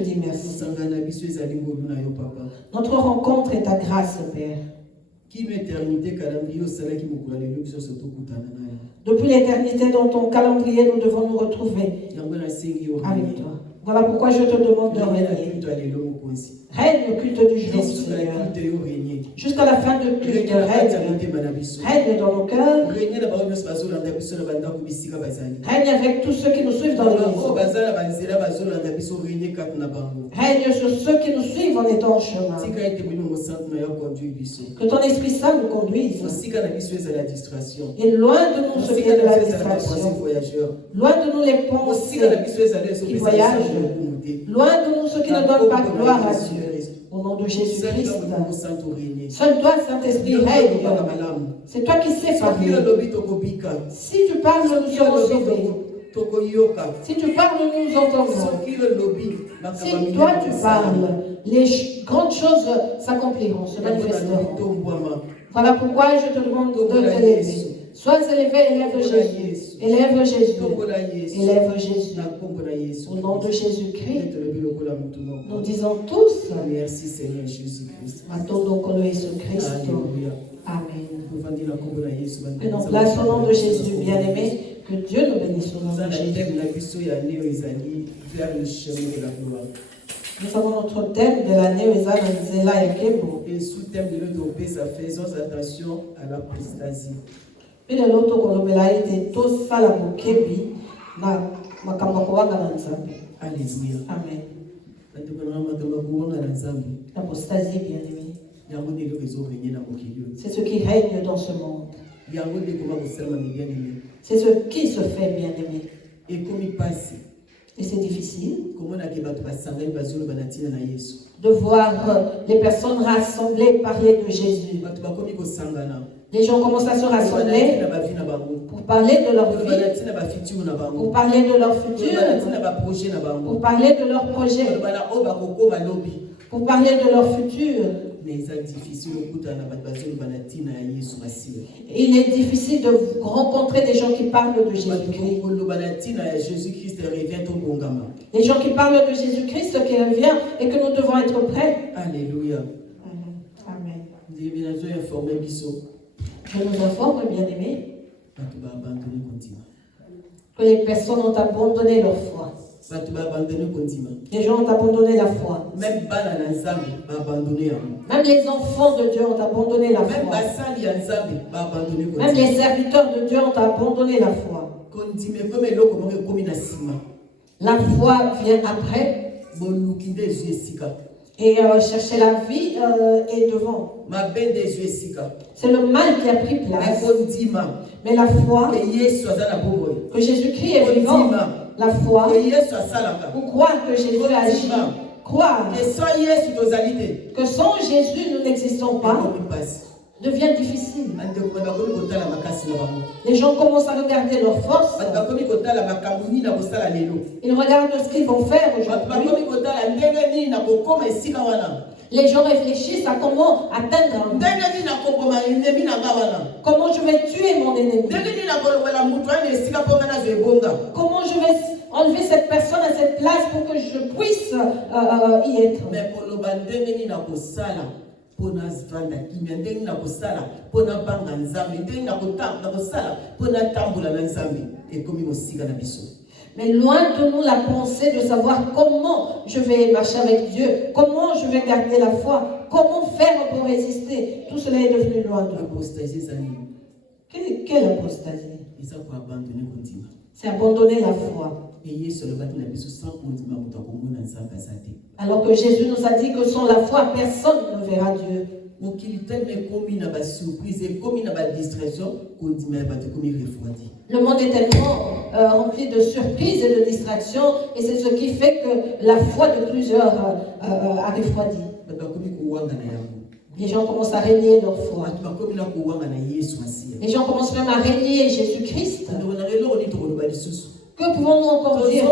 dis merci. Notre rencontre est ta grâce, Père. Depuis l'éternité, dans ton calendrier, nous devons nous retrouver avec toi. Voilà pourquoi je te demande de régner. Règne au culte du jour, Seigneur. Jusqu'à la fin de culte, règne dans nos cœurs. Règne avec tous ceux qui nous suivent dans l'église. Règne sur ceux qui nous suivent en étant en chemin. Que ton Esprit Saint nous conduise. Et loin de nous ce qui est de la distraction. Loin de nous les pensées qui voyagent. Loin de nous ceux qui ne donnent pas gloire à Dieu. Au nom de Jésus-Christ. Seul toi, Saint-Esprit, règne. C'est toi qui sais parler. Si tu parles, nous serons sauvés. Si tu parles, nous entendons. Si toi tu parles, les grandes choses s'accompliront, se manifesteront. Voilà pourquoi je te demande de t'élever. Sois élevé, élève Jésus. Élève Jésus. Élève Jésus. Au nom de Jésus-Christ, nous disons tous merci Seigneur Jésus-Christ. Attendons que Jésus-Christ. Amen. Prenons place au nom de Jésus, bien-aimé. Que Dieu nous bénisse au nom de Jésus. Nous avons notre thème de l'année Zela Ekebo. Et sous-thème de notre paix, ça faisons attention à l'apostasie. Et de l'autre, on a été tous à la bokebi na makambakowanga na nzambe. Alléluia. Amen. L'apostasie, bien-aimé. C'est ce qui règne dans ce monde. C'est ce qui se fait, bien-aimé. Et comme il passe. Et c'est difficile de voir les personnes rassemblées parler de Jésus. Les gens commencent à se rassembler pour parler de leur vie, pour parler de leur futur, pour parler de leur projet, pour parler de leur futur. Il est difficile de rencontrer des gens qui parlent de Jésus-Christ. Les gens qui parlent de Jésus-Christ qui revient et que nous devons être prêts. Alléluia. Amen. Je nous informe, bien-aimés, que les personnes ont abandonné leur foi. Les gens ont abandonné la foi. Même les enfants de Dieu ont abandonné la foi. Même les serviteurs de Dieu ont abandonné la foi. La foi vient après. Et chercher la vie est devant. C'est le mal qui a pris place. Mais la foi, que Jésus-Christ est vivant, la foi, ou croire que Jésus agit, croire que sans Jésus nous n'existons pas, devient difficile. Les gens commencent à regarder leurs forces. Ils regardent ce qu'ils vont faire aujourd'hui. Les gens réfléchissent à comment atteindre. Comment je vais tuer mon ennemi. Comment je vais enlever cette personne à cette place pour que je puisse y être. Mais loin de nous la pensée de savoir comment je vais marcher avec Dieu, comment je vais garder la foi, comment faire pour résister. Tout cela est devenu loin de nous. Quelle apostasie? C'est abandonner la foi. Alors que Jésus nous a dit que sans la foi, personne ne verra Dieu. Le monde est tellement rempli de surprises et de distractions, et c'est ce qui fait que la foi de plusieurs a refroidi. Les gens commencent à régner leur foi. Les gens commencent même à régner Jésus-Christ. Que pouvons-nous encore dire?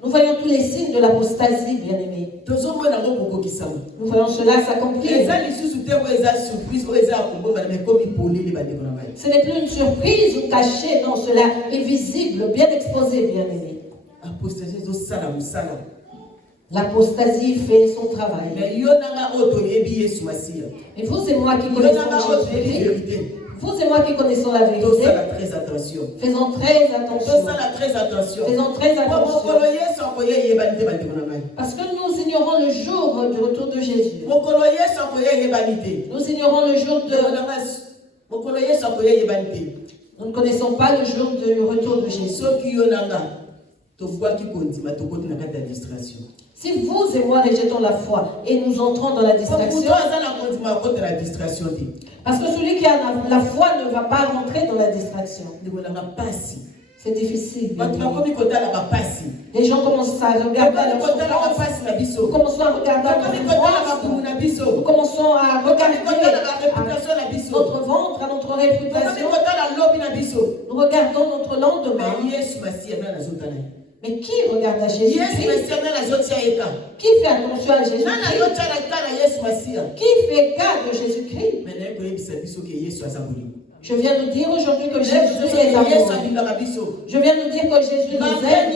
Nous voyons tous les signes de l'apostasie, bien-aimés. Nous voyons cela s'accomplir. Ce n'est plus une surprise ou cachée, non, cela est visible, bien exposé, bien-aimés. L'apostasie fait son travail. Et vous et moi qui connaissons Jésus-Christ, vous et moi qui connaissons la vérité, faisons très attention. Faisons très attention. Parce que nous ignorons le jour du retour de Jésus. Nous ignorons le jour de... Nous ne connaissons pas le jour du retour de Jésus. Si vous et moi rejetons la foi et nous entrons dans la distraction, parce que celui qui a la foi ne va pas rentrer dans la distraction. C'est difficile. Les gens commencent à regarder la souffrance. Nous commençons à regarder nous commençons à regarder notre ventre, à notre réputation. Nous regardons notre lendemain. Mais qui regarde à Jésus? Qui fait attention à Jésus? Qui fait garde de Jésus-Christ? Je viens de dire aujourd'hui que Jésus est amour. Je viens de dire que Jésus nous aime.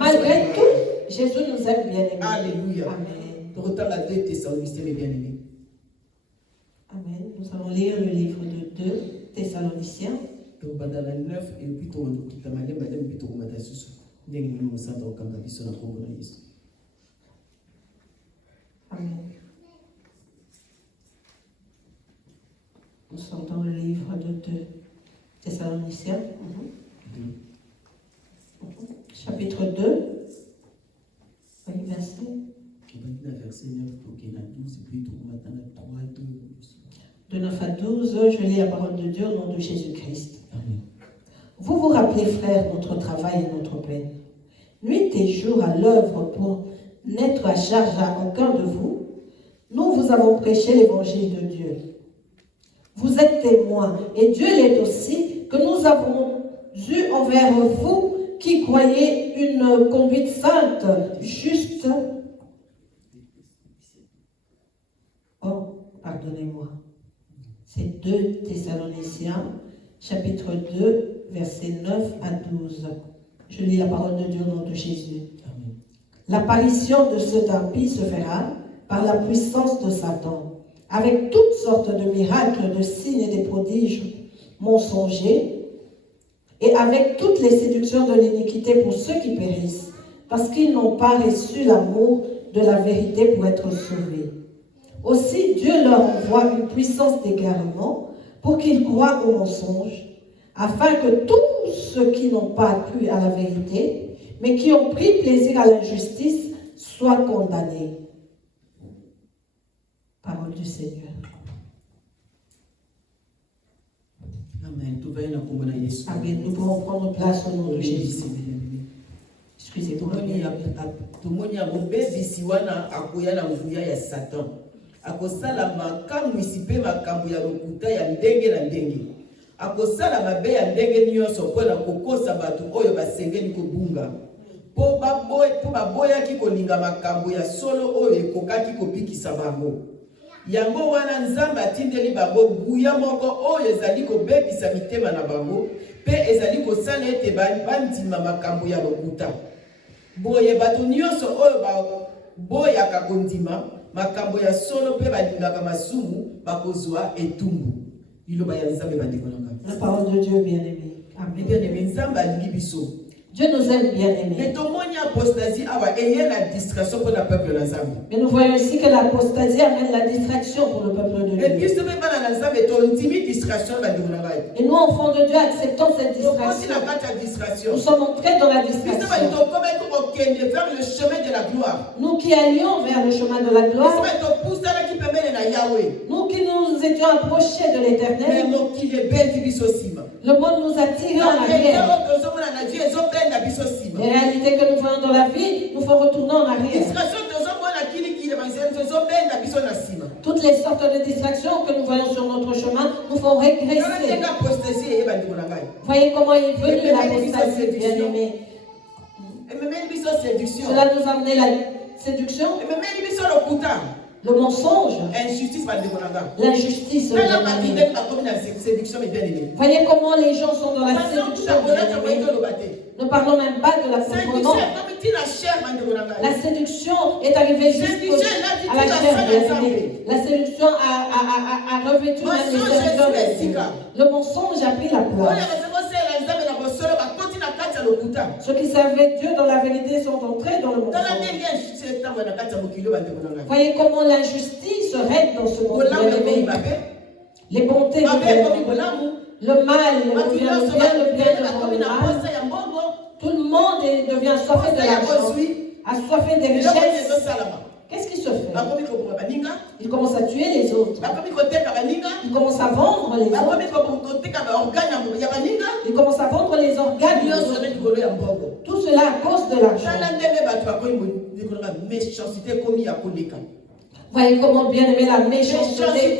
Malgré tout, Jésus nous aime bien aimé. Alléluia. Amen. Amen. Nous allons lire le livre de 2 Thessaloniciens. Amen. Nous sommes dans le livre de 2 Thessaloniciens. Chapitre 2. Verset. De 9 à 12, je lis la parole de Dieu au nom de Jésus-Christ. Vous vous rappelez, frères, notre travail et notre peine. Nuit et jour à l'œuvre pour n'être à charge à aucun de vous, nous vous avons prêché l'évangile de Dieu. Vous êtes témoins, et Dieu l'est aussi, que nous avons eu envers vous qui croyez une conduite sainte, juste. Oh, pardonnez-moi. C'est 2 Thessaloniciens, chapitre 2, versets 9 à 12. Je lis la parole de Dieu au nom de Jésus. Amen. L'apparition de ceux d'impies se fera par la puissance de Satan, avec toutes sortes de miracles, de signes et de prodiges mensongers, et avec toutes les séductions de l'iniquité pour ceux qui périssent, parce qu'ils n'ont pas reçu l'amour de la vérité pour être sauvés. Aussi, Dieu leur envoie une puissance d'égarement pour qu'ils croient aux mensonges, afin que tous ceux qui n'ont pas cru à la vérité, mais qui ont pris plaisir à l'injustice, soient condamnés. Parole du Seigneur. Amen. Nous pouvons prendre place au nom de Jésus. Excusez-moi. Akosala makambo isipe makambo ya lokuta ya ndenge na ndenge. Akosala mabe ya ndenge nyonso mpona kokosa bato oyo basengeli kobunga. Po baboyaki kolinga makambo ya solo oyo ekokaki kobikisa bango. Yango wana Nzambe atindeli bango nguya moko oyo ezali kobebisa mitema na bango, pe ezali kosala ete bandima makambo ya lokuta. Boye bato nyonso oyo boyaka kondima makambo ya solo pe balingaka masumu bakozwa etumbu. Liloba ya Nzambe bandeko nanga. La parole de Dieu bien-aimé. Amen. Bien-aimé, Nzambe alingi biso. Dieu nous aime bien-aimés. Mais nous voyons ici que l'apostasie amène la distraction pour le peuple de Dieu. Et nous, enfants de Dieu, acceptons cette distraction. Nous sommes entrés dans la distraction. Nous qui allions vers le chemin de la gloire. Nous qui nous étions approchés de l'Éternel. Le monde nous a tirés en arrière. Les réalités que nous voyons dans la vie nous font retourner en arrière. Toutes les sortes de distractions que nous voyons sur notre chemin nous font régresser. Voyez comment est venue l'apostasie, bien-aimé. Cela nous a amené la séduction, le mensonge, l'injustice. Voyez comment les gens sont dans la séduction. Ne parlons même pas de la contrebande. La séduction est arrivée jusqu'à la chair, bien-aimé. La séduction a revêtu même les serviteurs de Dieu. Le mensonge a pris la place. Ceux qui servaient Dieu dans la vérité sont entrés dans le mensonge. Voyez comment l'injustice règne dans ce monde, bien-aimé. Les bontés le mal devient le bien devient le mal. Tout le monde devient assoiffé de l'argent, assoiffé des richesses. Qu'est-ce qui se fait? Il commence à tuer les autres. Il commence à vendre les autres. Il commence à vendre les organes des autres. Tout cela à cause de l'argent. Voyez comment, bien aimé, la méchanceté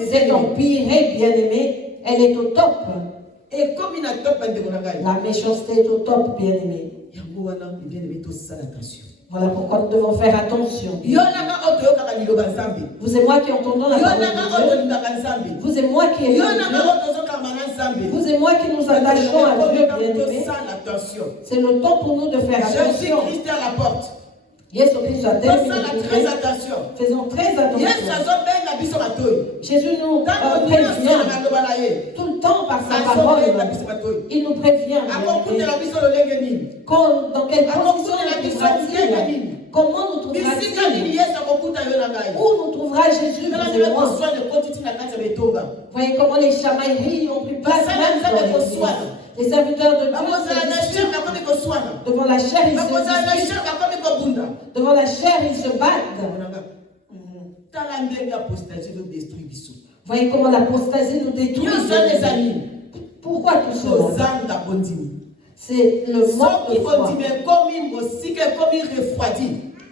s'est empirée, bien aimé. Elle est au top. Et comme il a top, la méchanceté est au top, bien aimé. Voilà pourquoi nous devons faire attention. Vous et moi qui entendons la parole de Dieu. Vous et moi qui aimons Dieu. Vous et moi qui nous attachons à Dieu, bien aimé. C'est le temps pour nous de faire attention. Jésus-Christ est à la porte. Jésus-Christ a terminé. Très attention. Faisons très attention. Jésus nous prévient tout le temps par sa parole. Il nous prévient. Dans quelle position nous comment nous trouvera-t-il? Où nous trouvera Jésus? Voyez comment les chamailleries ont pris place même dans l'église. Les serviteurs de Dieu devant la chair, ils se disputent. Devant la chair, ils se battent. Voyez comment l'apostasie nous détruit. Pourquoi tout cela? C'est le manque de foi.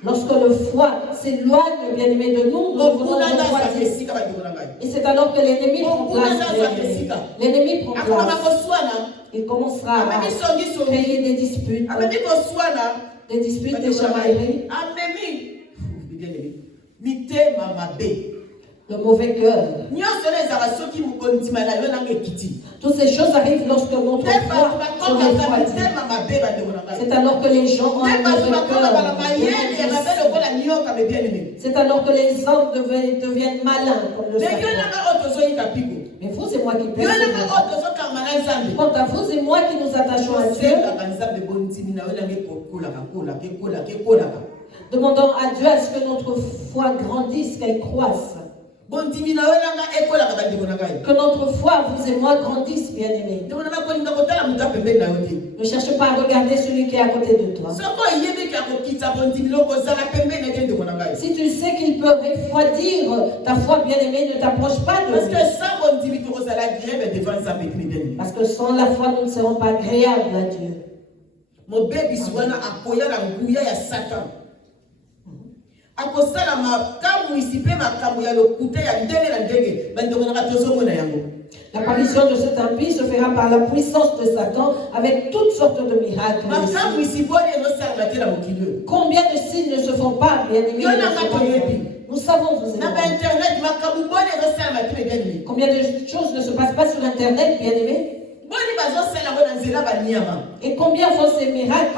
Lorsque le foi s'éloigne, bien aimé, de nous, nous devons refroidir. Et c'est alors que l'ennemi prend place. L'ennemi prend place. Il commencera à créer des disputes. Des disputes, des chamailleries. Le mauvais cœur. Toutes ces choses arrivent lorsque notre foi se refroidit. C'est alors que les gens ont un mauvais cœur. C'est alors que les hommes deviennent malins comme le serpent. Mais vous et moi qui pensons. Quant à vous et moi qui nous attachons à Dieu, demandons à Dieu à ce que notre foi grandisse, qu'elle croisse. Que notre foi, vous et moi, grandisse, bien aimés. Ne cherche pas à regarder celui qui est à côté de toi. Si tu sais qu'il peut refroidir ta foi, bien aimée, ne t'approche pas de lui. Parce que sans la foi, nous ne serons pas agréables à Dieu. Mon bébé Suana a koya la ngouya ya Satan. Akosala makamu isipe makamu ya lokuta ya ndenge na ndenge. Bandongo na tozo na yango. L'apparition de cet impie se fera par la puissance de Satan avec toutes sortes de miracles. Combien de signes ne se font pas, bien aimés? Nous savons, vous aimez. Combien de choses ne se passent pas sur Internet, bien aimés? Et combien font ces miracles?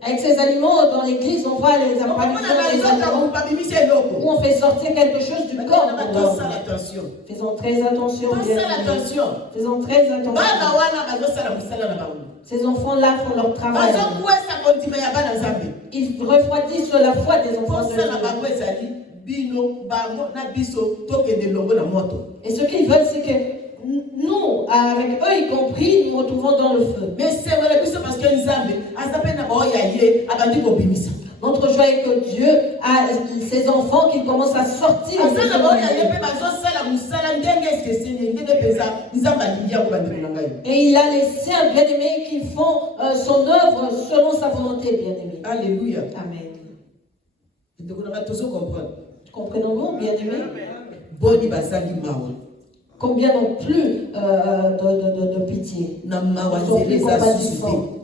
Avec ces animaux, dans l'église, on voit les apparitions des animaux où on fait sortir quelque chose du corps. Faisons très attention. Faisons très attention. Ces enfants-là font leur travail. Ils refroidissent la foi des enfants de Dieu. Et ce qu'ils veulent, c'est que nous, avec eux y compris, nous retrouvons dans le feu. Mais c'est vrai, parce que notre joie est que Dieu a ses enfants qui commencent à sortir. Et il a les siens bien-aimés qui font son œuvre selon sa volonté bien-aimée. Alléluia. Amen. Comprenons-nous, bien-aimés? Combien n'ont plus de pitié? Ils sont plus compatissants.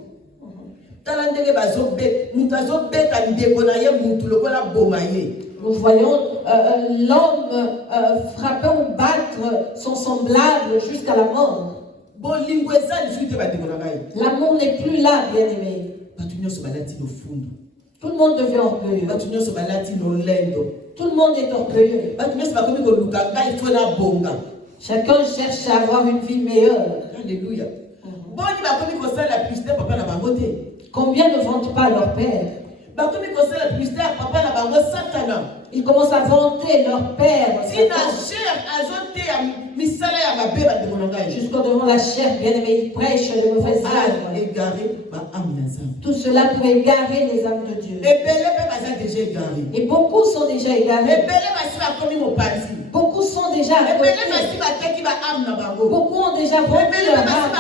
Nous voyons l'homme frapper ou battre son semblable jusqu'à la mort. L'amour n'est plus là, bien-aimé. Tout le monde devient orgueilleux. Tout le monde est orgueilleux. Chacun cherche à avoir une vie meilleure. Alléluia. Combien ne vantent pas leur père? Ils commencent à vanter leur père. Jusqu'au devant la chair, bien-aimé, ils prêchent les mauvaises âmes. Tout cela pour égarer les âmes de Dieu. Et beaucoup sont déjà égarés. Beaucoup sont déjà beaucoup ont déjà vendu leur âme.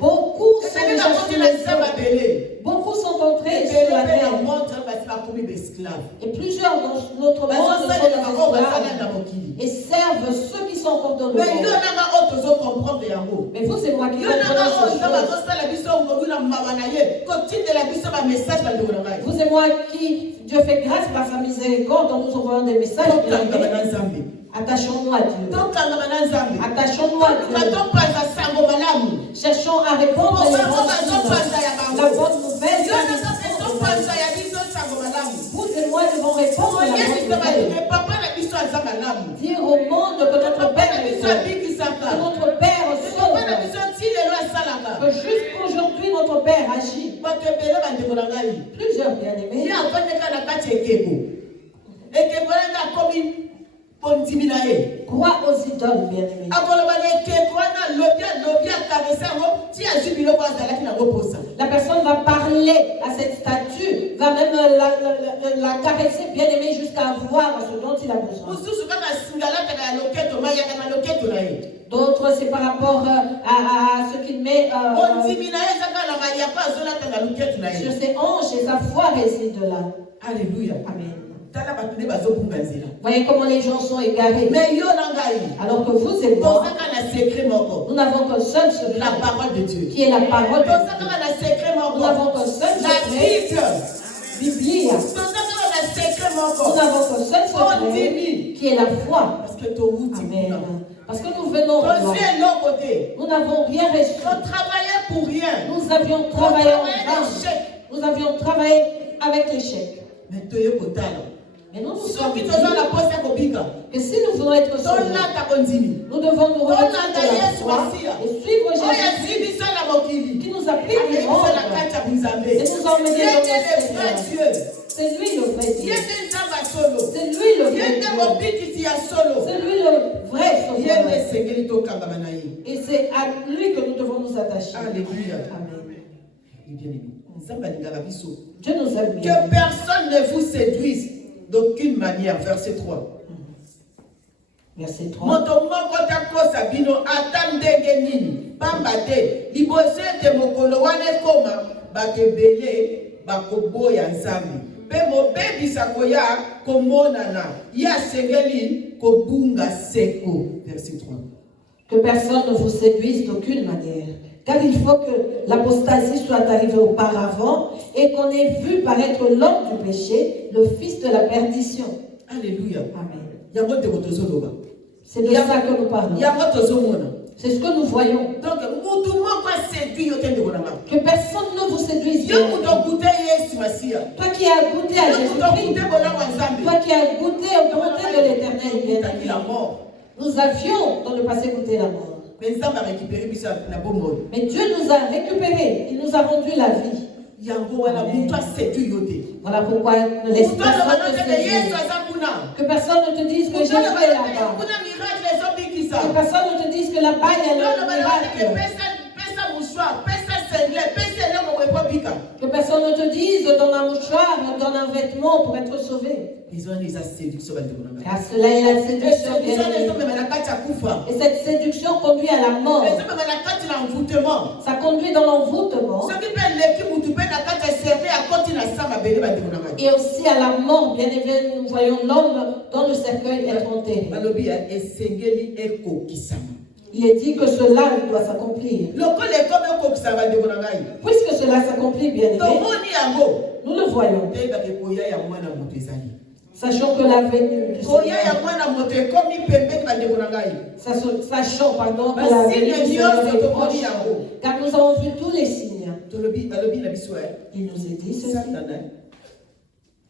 Beaucoup sont déjà sur les eaux. Beaucoup sont entrés sur la terre. Et plusieurs dans notre monde sont des esclaves et servent ceux qui sont encore dans le monde. Mais vous et moi qui comprenons ces choses. Vous et moi qui Dieu fait grâce par sa miséricorde en nous envoyant des messages. Attachons-nous à Dieu. Attachons-nous à Dieu. Cherchons à répondre à la bonne nouvelle. Vous et moi devons répondre à la bonne nouvelle. Dire au monde que notre Père est sauve. Que notre Père sauve. Que jusqu'aujourd'hui notre Père agit. Plusieurs bien-aimés. Crois aux idoles, bien-aimés. La personne va parler à cette statue, va même la caresser, bien-aimé, jusqu'à avoir ce dont il a besoin. D'autres, c'est par rapport à ce qu'il met sur ses hanches et sa foi réside là. Alléluia. Amen. Voyez comment les gens sont égarés. Alors que vous et moi, nous n'avons qu'un seul secret, la parole de Dieu, qui est la parole de Dieu. Nous n'avons qu'un seul secret, Biblia. Nous n'avons qu'un seul secret, qui est la foi. Amen. Parce que nous venons nous n'avons rien reçu. Pour rien. Nous avions travaillé en vain. Nous avions travaillé avec l'échec. Mais nous sommes dit que si nous voulons être sauvés, nous devons nous remettre de la foi et suivre Jésus qui nous applique les ordres et nous emmener dans le Seigneur. C'est lui le vrai Dieu. C'est lui le vrai Dieu. C'est lui le vrai Sauveur. Et c'est à lui que nous devons nous attacher. Alléluia. Amen. Dieu nous aime bien. Que personne ne vous séduise d'aucune manière. Verset 3. Verset 3. Verset 3. Que personne ne vous séduise d'aucune manière. Car il faut que l'apostasie soit arrivée auparavant et qu'on ait vu paraître l'homme du péché, le fils de la perdition. Alléluia. Amen. C'est de ça que nous parlons. C'est ce que nous voyons. Que personne ne vous séduise. Toi qui as goûté à Jésus-Christ, toi qui as goûté au bonté de l'Éternel, bien-aimé. Nous avions dans le passé goûté la mort. Mais Dieu nous a récupérés. Il nous a rendu la vie. Voilà pourquoi ne laisse personne te séduire. Que personne ne te dise que Jésus est là-bas. Que personne ne te dise que là-bas il y a le miracle. Que personne ne te dise dans un mouchoir, dans un vêtement pour être sauvé. Car cela est la séduction. Et cette séduction conduit à la mort. Ça conduit dans l'envoûtement. Et aussi à la mort. Bien évidemment, nous voyons l'homme dans le cercueil être enterré. Il est dit que cela doit s'accomplir. Puisque cela s'accomplit, bien aimé, nous le voyons. Sachant que la venue du Seigneur, sachant pardon, que la venue du Seigneur est proche, car nous avons vu tous les signes. Il nous est dit ceci.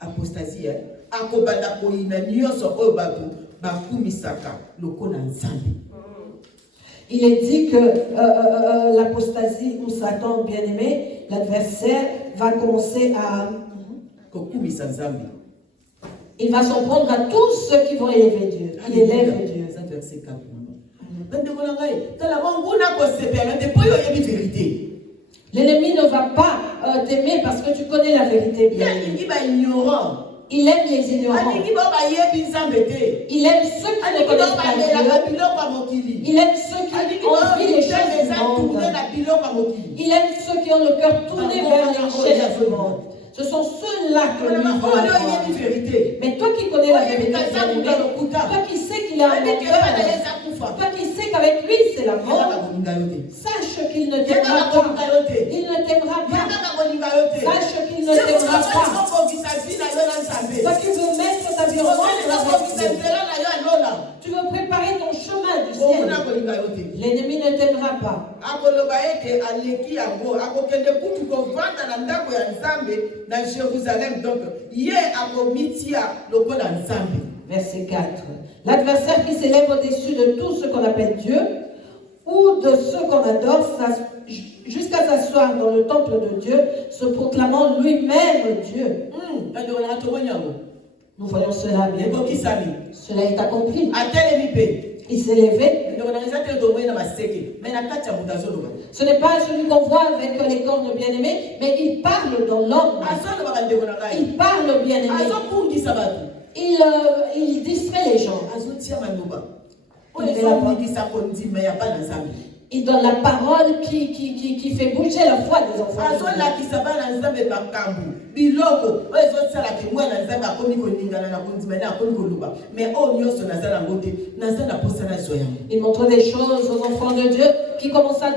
Apostasie, akobanda koina nyonso oyo bato bakumisaka lokola nzambe. Il est dit que l'apostasie ou Satan, bien-aimé, l'adversaire, va commencer à... Il va s'en prendre à tous ceux qui vont élever Dieu. Qui élèvent Dieu. Verset 4. L'ennemi ne va pas t'aimer parce que tu connais la vérité bien. Il aime les ignorants. Il aime ceux qui ne connaissent pas Dieu. Il aime ceux qui envient les choses du monde. Il aime ceux qui ont le cœur tourné vers les richesses du monde. Ce sont ceux-là que lui veut avoir. Mais toi qui connais la vérité, toi qui sais qu'il est un menteur, toi qui sais qu'avec lui c'est la mort, sache qu'il ne t'aimera pas. Il ne t'aimera pas. Sache qu'il ne t'aimera pas. Toi qui veux mettre ta vie en œuvre, tu veux préparer ton chemin du ciel. L'ennemi ne t'aimera pas. Verset 4. L'adversaire qui s'élève au-dessus de tout ce qu'on appelle Dieu ou de ceux qu'on adore jusqu'à s'asseoir dans le temple de Dieu, se proclamant lui-même Dieu. Nous voyons cela bien. Cela est accompli. Il s'est levé. Ce n'est pas celui qu'on voit avec les cornes bien-aimés, mais il parle dans l'homme. Il parle bien-aimé. Il distrait les gens. Il donne la parole qui fait bouger la foi des enfants. Il montre des choses aux enfants de Dieu qui commencent à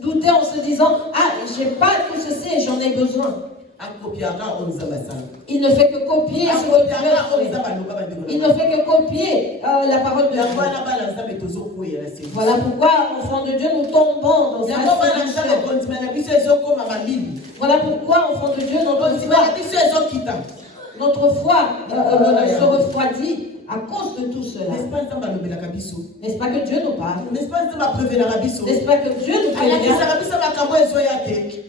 douter en se disant: ah, j'ai pas tout ceci et j'en ai besoin. Il ne fait que copier ce que Dieu fait. Il ne fait que copier la parole de Dieu. Voilà pourquoi, enfants de Dieu, nous tombons dans cette situation. Voilà pourquoi, enfants de Dieu, notre foi se refroidit à cause de tout cela. N'est-ce pas que Dieu nous parle? N'est-ce pas que Dieu nous prévient?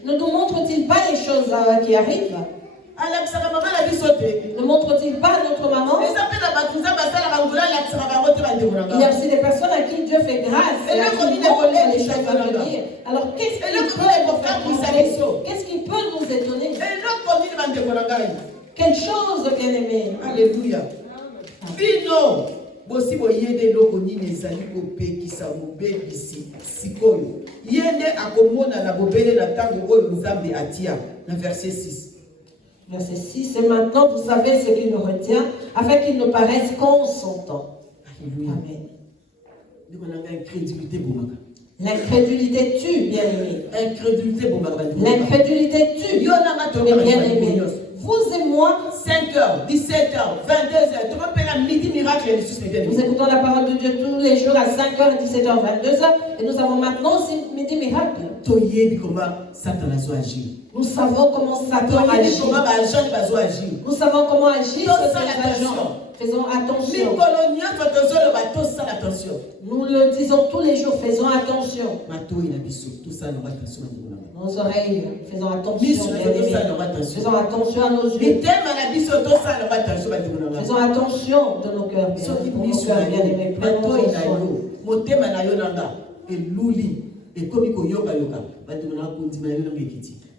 Ne nous montre-t-il pas les choses qui arrivent? Ne montre-t-il pas à notre maman? Il y a aussi des personnes à qui Dieu fait grâce et à qui montre les choses à venir. Alors qu'est-ce qui peut nous étonner? Quelle chose, bien-aimé? Alléluia. Bino bosi boyede loko nini ezali kopekisa mobebisi sikoyo yende akomona na bobele na tango oyo Nzambe atia na verset 6. Verset 6. Et maintenant vous savez ce qui nous retient afin qu'il ne paraisse qu'en son temps. Alléluia. Amen. L'incrédulité tue, bien-aimé. L'incrédulité tue. Bien-aimé. Vous et moi, 5h, 17h, 22h, nous écoutons la parole de Dieu tous les jours à 5h, 17h, 22h, et nous avons maintenant aussi midi miracle. Nous savons comment Satan agit. Nous savons comment agir sur ces agents. Faisons attention. Nous le disons tous les jours, faisons attention. Nos oreilles, faisons attention. Faisons attention à nos yeux. Faisons attention de nos cœurs. Bien-aimés.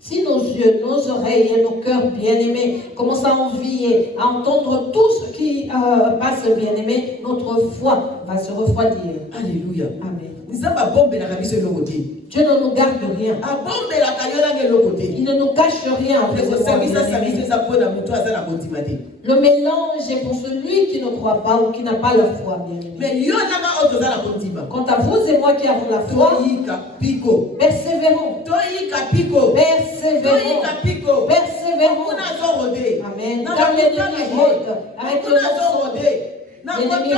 Si nos yeux, nos oreilles et nos cœurs bien-aimés commencent à envier, à entendre tout ce qui passe bien-aimé, notre foi va se refroidir. Alléluia. Amen. Dieu ne nous garde rien. Il ne nous cache rien. Le mélange est pour celui qui ne croit pas ou qui n'a pas la foi. Quant à vous et moi qui avons la foi, persévérons. Persévérons. verront. Amen. Car l'ennemi rôde avec le mensonge. L'ennemi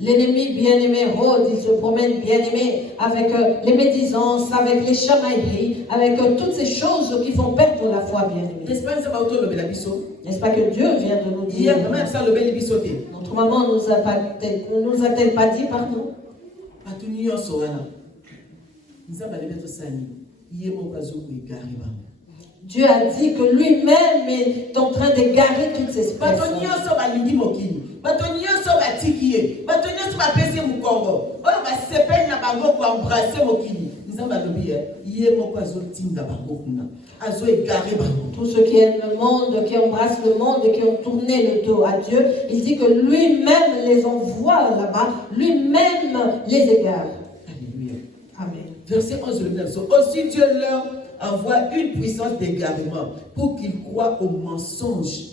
L'ennemi bien-aimé rôde, il se promène bien-aimé avec les médisances, avec les chamailleries, avec toutes ces choses qui font perdre la foi bien-aimée. N'est-ce pas que Dieu vient de nous dire? Notre maman nous a-t-elle pas dit, pardon? Dieu a dit que lui-même est en train d'égarer toutes ces personnes. Tous ceux qui aiment le monde, qui embrassent le monde et qui ont tourné le dos à Dieu, il dit que lui-même les envoie là-bas, lui-même les égare. Alléluia. Amen. Verset 11 de l'Évangile. Aussi Dieu leur envoie une puissance d'égarement pour qu'ils croient au mensonge.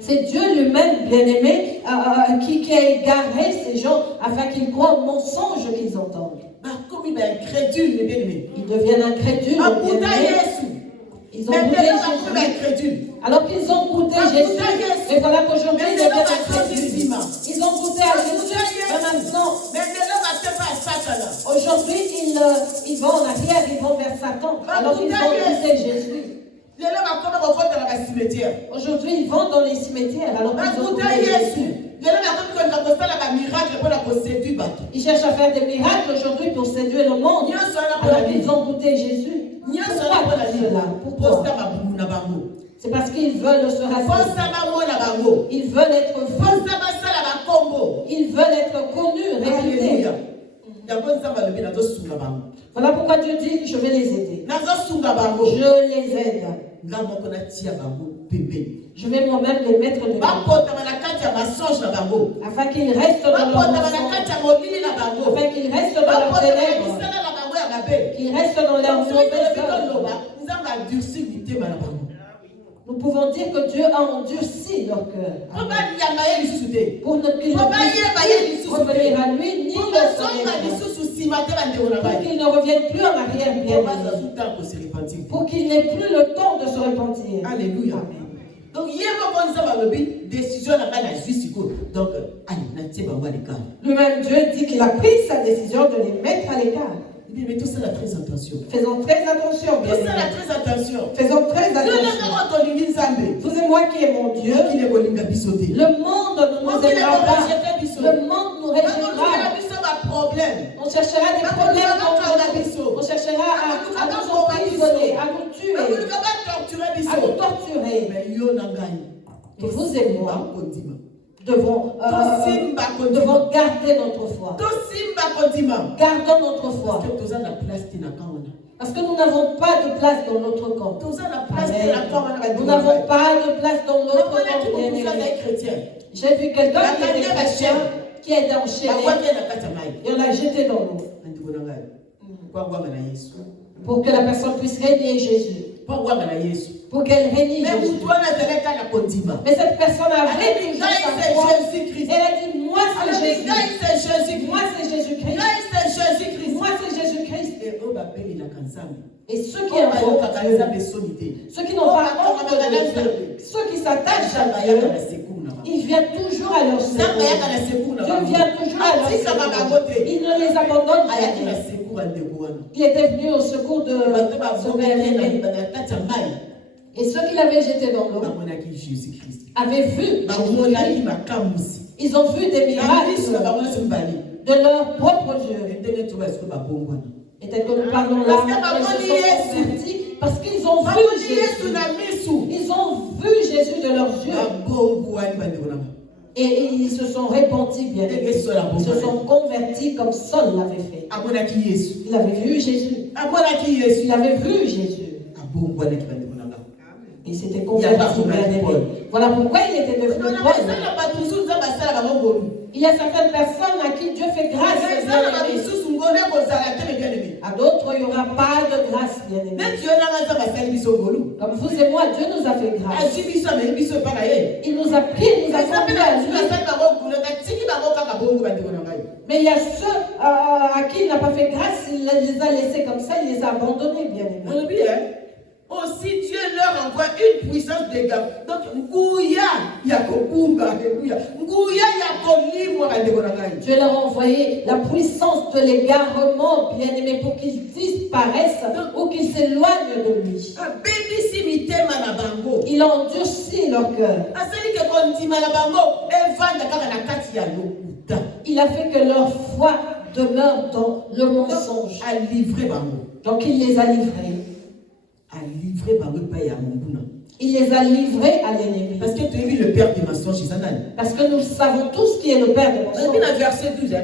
C'est Dieu lui-même, bien-aimé, qui a égaré ces gens afin qu'ils croient au mensonge qu'ils entendent. Ils deviennent incrédules. Ils ont goûté Jésus. Alors qu'ils ont goûté Jésus, et voilà qu'aujourd'hui ils deviennent incrédules. Ils ont goûté à Jésus, mais maintenant, aujourd'hui ils vont en arrière, ils vont vers Satan. Alors qu'ils ont goûté Jésus. Aujourd'hui ils vont dans les cimetières, alors qu'ils ont goûté Jésus. Ils cherchent à faire des miracles aujourd'hui pour séduire le monde. Alors qu'ils ont goûté Jésus. Pourquoi? C'est parce qu'ils veulent se rassurer. Ils veulent être vus. Ils veulent être connus, réputés. Voilà pourquoi Dieu dit, je vais les aider. Je les aide. Je vais moi-même les mettre de afin qu'ils restent dans leur mensonge, afin qu'ils restent dans leur ténèbres, qu'ils restent dans leur mauvaise œuvre. Nous pouvons dire que Dieu a endurci leur cœur pour ne qu'ils puissent revenir à lui ni le pour qu'ils ne reviennent plus en arrière bien pour qu'ils n'aient plus le temps de se repentir. Alléluia. Donc lui-même Dieu dit qu'il a pris sa décision de les mettre à l'écart. Mais tout ça, très attention. Faisons très attention. Tout ça, très attention. Faisons très attention. Vous et moi qui aimons Dieu, le monde ne nous aimera pas. Le monde nous rejettera. On cherchera des problèmes contre nous. On cherchera à nous emprisonner, à nous tuer, à nous torturer. Et vous et moi devons garder notre foi. Gardons notre foi. Parce que nous n'avons pas de place dans notre camp. Nous n'avons pas de place dans notre camp. J'ai vu quelqu'un qui était chrétien, qui est enchaîné et on l'a jeté dans l'eau. Pour que la personne puisse régner Jésus. Pour qu'elle règne Jésus. Mais cette personne a régné sa foi. Elle a dit, moi c'est Jésus. Moi c'est Jésus-Christ. Moi c'est Jésus-Christ. Et ceux qui invoquent Dieu, ceux qui n'ont pas honte de Dieu, ceux qui s'attachent à Dieu, il vient toujours à leur secours. Dieu vient toujours à leur secours. Il ne les abandonne jamais. Il était venu au secours de son bien-aimé. Et ceux qui l'avaient jeté dans l'eau avaient vu Jésus-Christ. Ils ont vu des miracles de leur propre yeux. Et tel que nous parlons là, ils se sont convertis parce qu'ils ont vu Jésus. Ils ont vu Jésus de leurs yeux. Et ils se sont repentis bien. Ils se sont convertis comme Saul l'avait fait. Il avait vu Jésus. Il avait vu Jésus. Il s'était converti bien-aimé. Voilà pourquoi il était devenu Paul. Il y a certaines personnes à qui Dieu fait grâce. À d'autres, il n'y aura pas de grâce, bien-aimé. Comme vous et moi, Dieu nous a fait grâce. Il nous a pris, il nous a conduits à lui. Mais il y a ceux à qui il n'a pas fait grâce, il les a laissés comme ça, il les a abandonnés, bien-aimé. Aussi Dieu leur envoie une puissance de garde. Donc, Dieu leur a envoyé la puissance de l'égarement, bien-aimé, pour qu'ils disparaissent ou qu'ils s'éloignent de lui. Il a endurci leur cœur. Il a fait que leur foi demeure dans le mensonge. Donc il les a livrés. Il les a livrés à l'ennemi. Parce que tu as vu le père du mensonge. Parce que nous savons tous qui est le père du mensonge. Verset 12.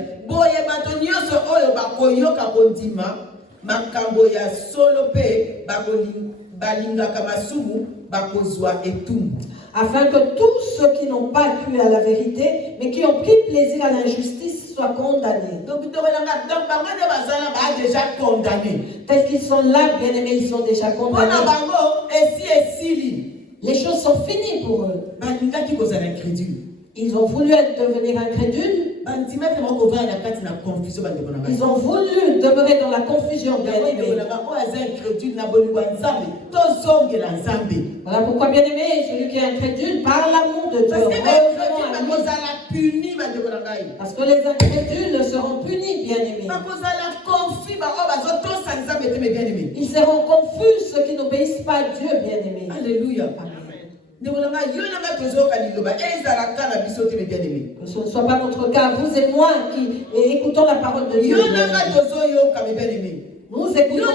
Afin que tous ceux qui n'ont pas cru à la vérité, mais qui ont pris plaisir à l'injustice, soient condamnés. Tels qu'ils sont là, bien-aimés, ils sont déjà condamnés. Les choses sont finies pour eux. Ils ont voulu devenir incrédules. Ils ont voulu demeurer dans la confusion, bien-aimés. Voilà pourquoi, bien-aimé, celui qui est incrédule, par l'amour de Dieu, parce que les incrédules seront punis, bien-aimés. Ils seront confus, ceux qui n'obéissent pas à Dieu, bien-aimés. Alléluia. Que ce ne soit pas notre cas, vous et moi qui écoutons la parole de Dieu. Nous écoutons.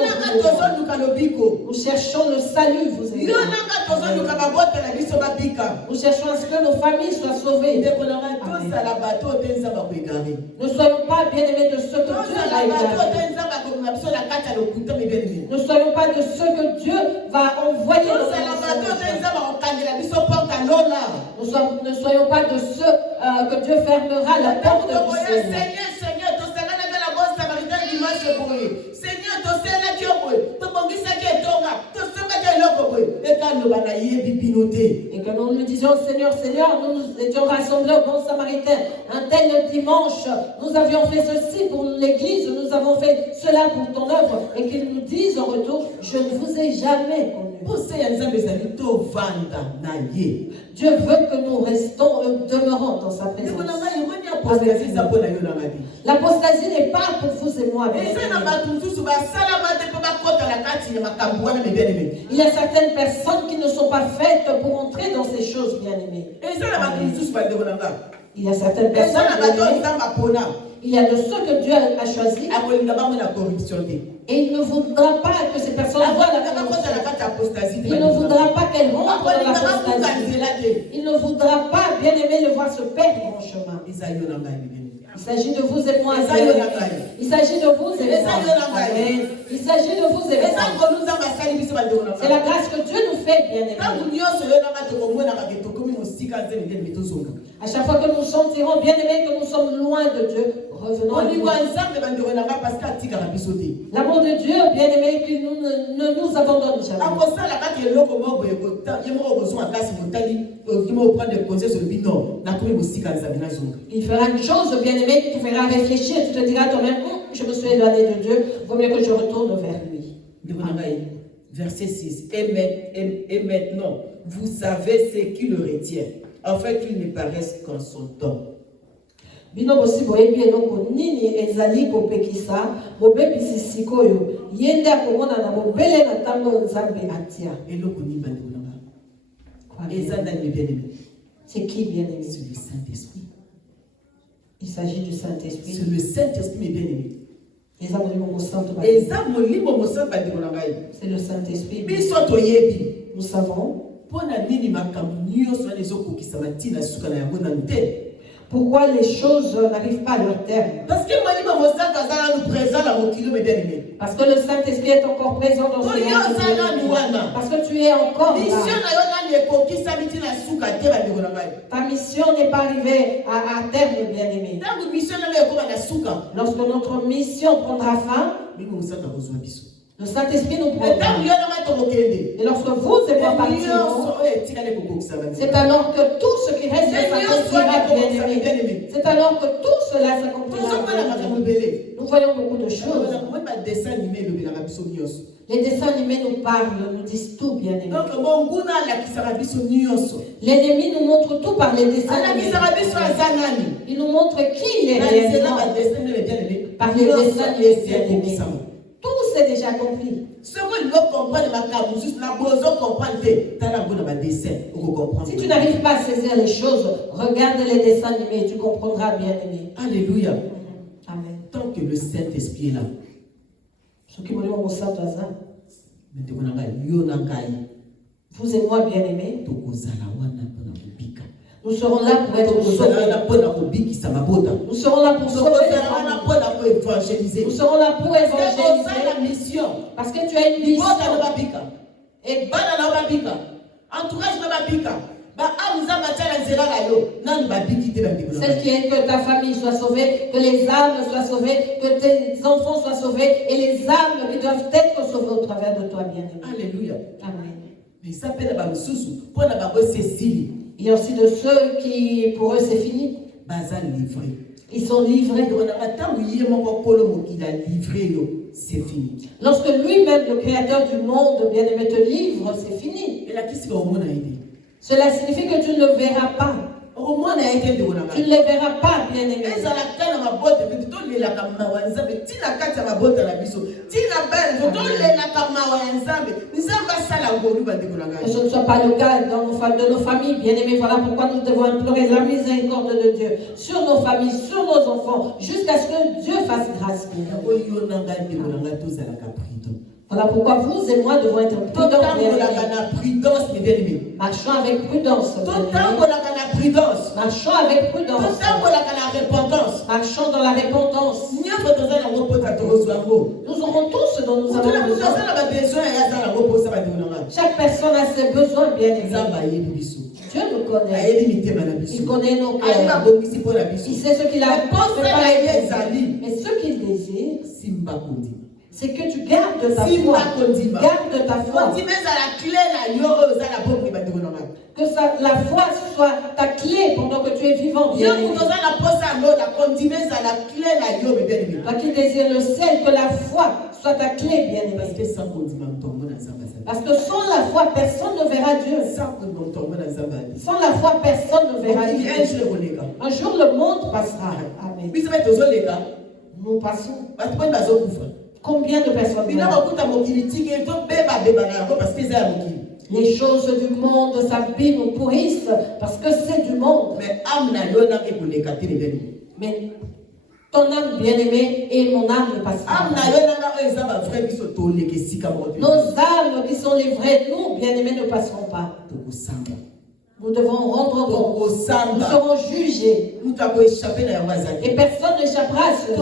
Nous cherchons le salut, vous et moi. Nous cherchons à ce que nos familles soient sauvées. Ne soyons pas bien-aimés de ceux que Dieu a égarés. Ne soyons pas de ceux que Dieu va envoyer. Ne soyons pas de ceux que Dieu fermera la porte du ciel. Et que nous lui disions, Seigneur, Seigneur, nous nous étions rassemblés au bon samaritain un tel dimanche, nous avions fait ceci pour l'église, nous avons fait cela pour ton œuvre, et qu'ils nous disent en retour, je ne vous ai jamais connu. Dieu veut que nous restons, demeurons dans sa présence. L'apostasie n'est pas pour vous et moi. Il y a certaines personnes qui ne sont pas faites pour entrer dans ces choses, bien-aimées. Il y a certaines personnes. Il y a de ceux que Dieu a choisis. Et il ne voudra pas que ces personnes voient la corruption. Il ne voudra pas qu'elles rentrent dans l'apostasie. Il ne voudra pas, bien aimé, le voir se perdre en chemin. Il s'agit de vous et moi. Il s'agit de vous et moi. Il s'agit de vous et moi. C'est la grâce que Dieu nous fait, bien aimé. À chaque fois que nous sentirons, bien aimés, que nous sommes loin de Dieu, revenons à Dieu. L'amour de Dieu, bien aimé, qu'il ne nous abandonne jamais. Il fera une chose, bien aimé, qui te fera réfléchir. Tu te diras toi-même, je me suis éloigné de Dieu, il vaut mieux que je retourne vers lui. Verset 6. Et maintenant, vous savez ce qui le retient, afin qu'il ne paraisse qu'en son temps. Bino bosi boyebi eloko nini ezali kopekisa bobebisi sikoyo yende akomona na bobele na ntango Nzambe atia. Eloko nini bande kolanga? C'est qui, bien-aimé? C'est le Saint-Esprit. Il s'agit du Saint-Esprit. C'est le Saint-Esprit, mes bien-aimés. C'est le Saint-Esprit. Nous savons pourquoi les choses n'arrivent pas à leur terme. Parce que Parce que le Saint-Esprit est encore présent dans ce monde. Parce que tu es encore là. Ta mission n'est pas arrivée à terme, bien-aimé. Lorsque notre mission prendra fin, le Saint-Esprit nous prendra. Et lorsque vous et moi partirons, c'est alors que tout ce qui reste s'accomplira, bien-aimé. C'est alors que tout cela s'accomplira. Nous voyons beaucoup de choses. Les dessins animés nous parlent, nous disent tout, bien-aimé. L'ennemi nous montre tout par les dessins animés. Il nous montre qui il est réellement par les dessins animés, bien-aimé. Tout c'est déjà compris. Si tu n'arrives pas à saisir les choses, regarde les dessins animés et tu comprendras, bien-aimé. Alléluia. Amen. Tant que le Saint-Esprit est là, vous et moi, bien-aimés, nous serons là pour être sauvés. Nous serons là pour sauver. Nous serons là pour évangéliser. Parce que tu as une mission. Et celle qui est que ta famille soit sauvée, que les âmes soient sauvées, que tes enfants soient sauvés et les âmes qui doivent être sauvées au travers de toi, bien-aimé. Alléluia. Amen. Mais ça s'appelle la pour la Cécile. Il y a aussi de ceux qui, pour eux, c'est fini. Ils sont livrés. C'est fini. Lorsque lui-même, le créateur du monde, bien-aimé, te livre, c'est fini. Cela signifie que tu ne le verras pas. Tu ne les verras pas, bien-aimé. Que ce ne soit pas le cas de nos familles, bien-aimés. Voilà pourquoi nous devons implorer la miséricorde de Dieu sur nos familles, sur nos enfants, jusqu'à ce que Dieu fasse grâce. Voilà pourquoi vous et moi devons être prudents. Marchons avec prudence. Marchons avec prudence. Marchons dans la repentance. Nous aurons tout ce dont nous avons besoin. Chaque personne a ses besoins, bien aimés. Dieu nous connaît. Il connaît nos cœurs. Il sait ce qu'il a préparé. Mais ce qu'il désire, c'est que tu gardes ta foi. Garde ta foi. Que la foi soit ta clé pendant que tu es vivant. Toi qui désires le ciel, que la foi soit ta clé, bien aimé. Parce que sans la foi, personne ne verra Dieu. Sans la foi, personne ne verra Dieu. Un jour, le monde passera. Amen. Nous passons. Combien de personnes les choses du monde s'abîment ou pourrissent parce que c'est du monde. Mais ton âme bien-aimée et mon âme ne passent pas. Nos âmes qui sont les vrais, nous bien-aimés, ne passeront pas. Nous devons rendre compte. Nous serons jugés. Et personne n'échappera à cela.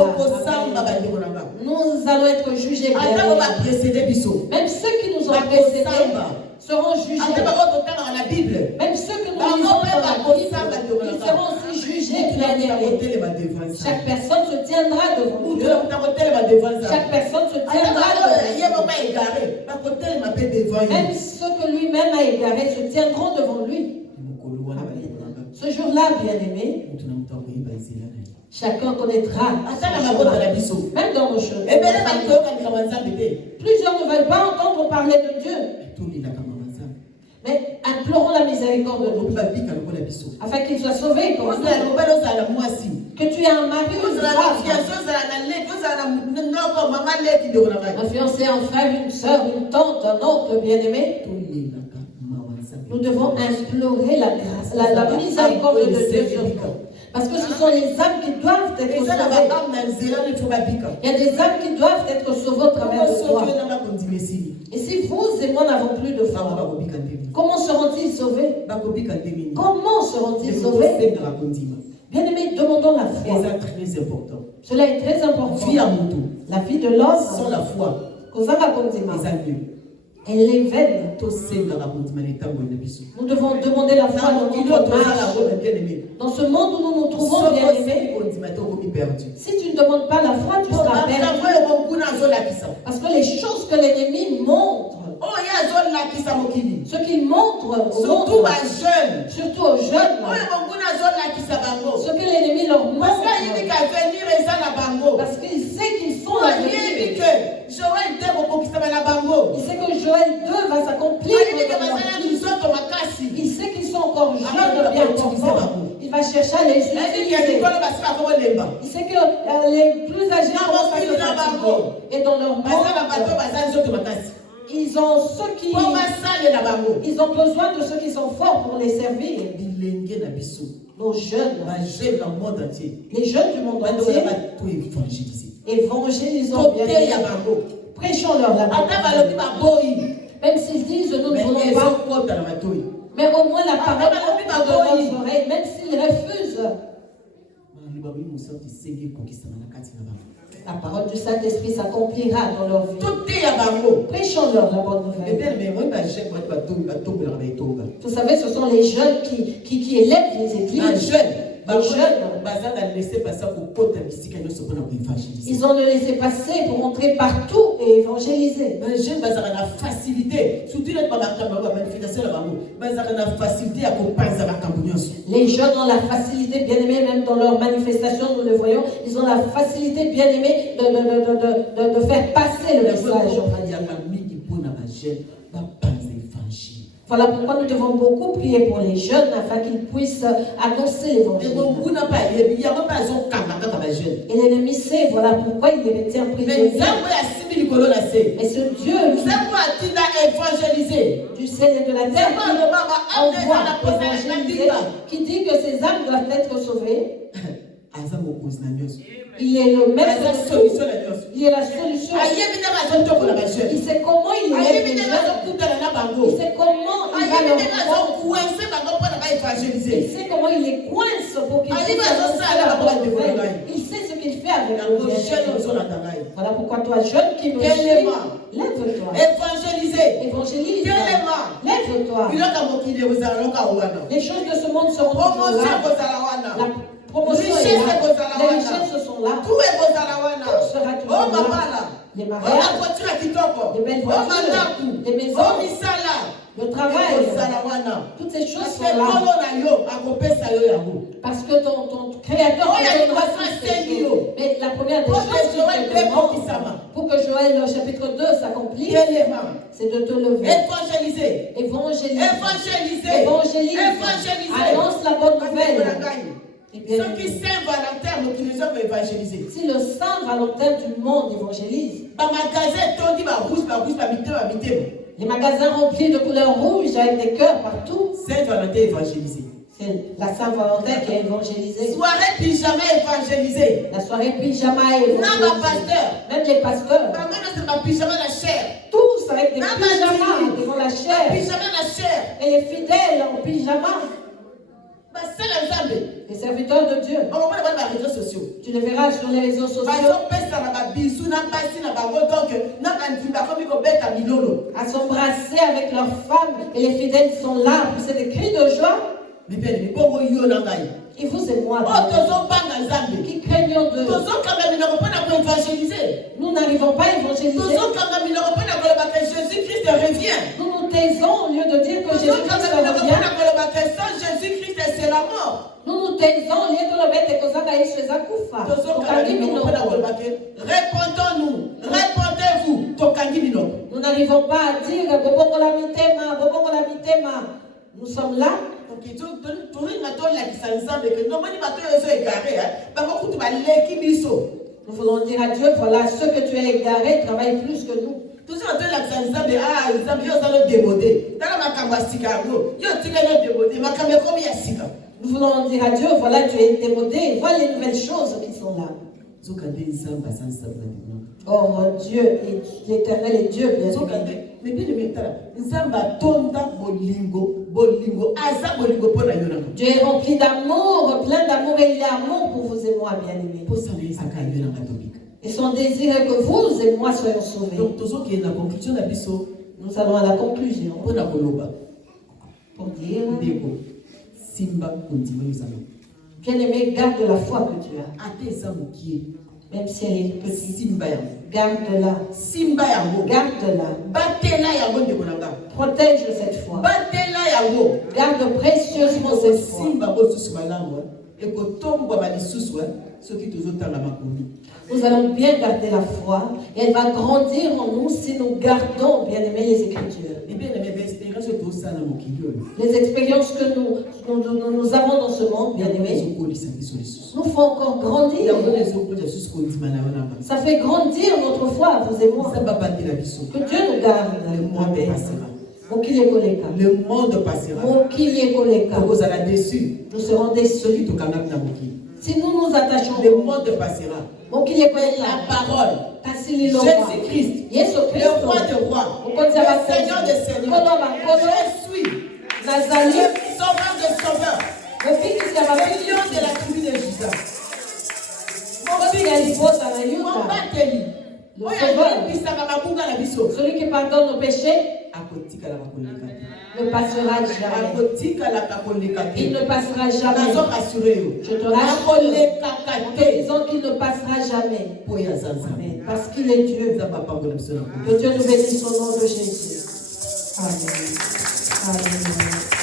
Nous allons être jugés. Même ceux qui nous ont précédés seront jugés. Même ceux que nous lisons dans la Bible, ils seront aussi jugés. Chaque personne se tiendra devant Dieu. Chaque personne se tiendra devant Dieu. Même ceux que lui-même a égarés se tiendront devant lui. Ce jour-là, bien-aimé, chacun connaîtra. Même dans nos choses. Plusieurs ne veulent pas entendre parler de Dieu. Mais implorons la miséricorde de Dieu afin qu'il soit sauvé. Que tu aies un mari, un fiancé, un frère, une soeur, une tante, un oncle bien-aimé. Nous devons implorer la grâce, la miséricorde de Dieu sur nous. Parce que ce sont les âmes qui doivent être sauvées. Il y a des âmes qui doivent être sauvées au travers de toi. Et si vous et moi n'avons plus de foi, comment seront-ils sauvés? Comment seront-ils sauvés? Bien-aimés, demandons la foi. Cela est très important. La vie de l'homme, sans la foi, elle est vaine. Nous devons demander la foi dans notre marche. Dans ce monde où nous nous trouvons bien aimés, si tu ne demandes pas la foi, tu seras perdu. Parce que les choses que l'ennemi montre, ce qu'il montre, surtout aux jeunes, ce que l'ennemi leur montre, parce qu'il sait qu'ils sont l'avenir. Il sait que Joël 2 va s'accomplir. Il sait qu'ils sont encore jeunes bien portants. Il va chercher à les utiliser. Il sait que les plus âgés commencent à se fatiguer. Et dans leur monde, ils ont ceux qui ils ont besoin de ceux qui sont forts pour les servir. Nos jeunes, les jeunes du monde entier, évangélisons bien. Prêchons-leur la parole. Même s'ils disent nous ne voulons pas, mais au moins la parole entre dans nos oreilles, même s'ils refusent. La parole du Saint-Esprit s'accomplira dans leur vie. Prêchons-leur la bonne nouvelle. Vous savez, ce sont les jeunes qui élèvent les églises. Les jeunes, ils ont le laissé passer pour entrer partout et évangéliser. Les jeunes ont la facilité, bien aimé, même dans leurs manifestations, nous le voyons, ils ont la facilité, bien aimé, de faire passer le message. Voilà pourquoi nous devons beaucoup prier pour les jeunes afin qu'ils puissent annoncer l'évangile. Et l'ennemi sait, voilà pourquoi il les retient prisonniers. Mais ce Dieu, du ciel et de la terre, qui envoie évangéliser, qui dit que ces âmes doivent être sauvées, il est le maître de tout. Il est la solution. Il sait comment il est. Il sait comment il va leur prendre. Il sait comment il les coince pour qu'ils puissent annoncer la bonne nouvelle. Il sait ce qu'il fait avec eux. Voilà pourquoi toi, jeune qui me suis, lève-toi. Évangélise. Lève-toi. Les choses de ce monde seront toujours là. La promotion est là. Les richesses sont là. Tout sera toujours là. Les mariages, les belles voitures, les maisons, le travail, toutes ces choses sont là. Parce que ton Créateur te donnera tout ce. Mais la première des choses qu'il te demande pour que Joël au chapitre 2 s'accomplisse, c'est de te lever. Évangéliser. Annonce la bonne nouvelle. Si le Saint-Valentin du monde évangélise, les magasins remplis de couleurs rouges avec des cœurs partout, Saint-Valentin évangélisé. C'est la Saint-Valentin qui a évangélisé. Soirée pyjama évangélisée. La soirée pyjama évangélisée. Même les pasteurs. Tous avec des pyjamas devant la chair. Et les fidèles en pyjama. Les serviteurs de Dieu. Tu les verras sur les réseaux sociaux. À s'embrasser avec leurs femmes. Et les fidèles sont là. C'est des cris de joie. Et vous et moi qui craignons de nous n'arrivons pas à évangéliser. Jésus-Christ revient. Nous nous taisons au lieu de dire que Jésus-Christ revient. Jésus-Christ c'est la mort. Nous nous taisons au lieu de le mettre que Zanga Yesu akufa. Répondons-nous. Répondez-vous. Nous n'arrivons pas à dire Bobongola mitema. Nous sommes là. Nous voulons dire à Dieu, voilà, ceux que tu as égarés travaillent plus que nous. Nous voulons dire à Dieu, voilà, tu es démodé, vois les nouvelles choses qui sont là. Oh Dieu, l'éternel est Dieu, bien sûr. Dieu est rempli d'amour, plein d'amour, et il est amour pour vous et moi, bien-aimés. Et son désir est que vous et moi soyons sauvés. Donc, nous allons à la conclusion pour dire, bien-aimé, garde la foi que tu as. Même si elle est petite, garde-la. Garde-la. Protège cette foi. Garde précieusement cette foi. Nous allons bien garder la foi et elle va grandir en nous si nous gardons, bien aimé, les Écritures. Les expériences que nous avons dans ce monde, bien aimé, nous font encore grandir. Ça fait grandir notre foi, vous et moi. Que Dieu nous garde. Le monde passera. Nous serons déçus. Si nous nous attachons, le monde passera. La parole, Jésus-Christ, le roi de rois, le Seigneur de seigneurs, je suis le sauveur de sauveurs, le lion de la tribu de Juda. Celui qui pardonne nos péchés ne passera jamais. Il ne passera jamais. Je te rassure en disant qu'il ne passera jamais. Amen. Parce qu'il est Dieu. Que Dieu nous bénisse au nom de Jésus. Amen. Amen.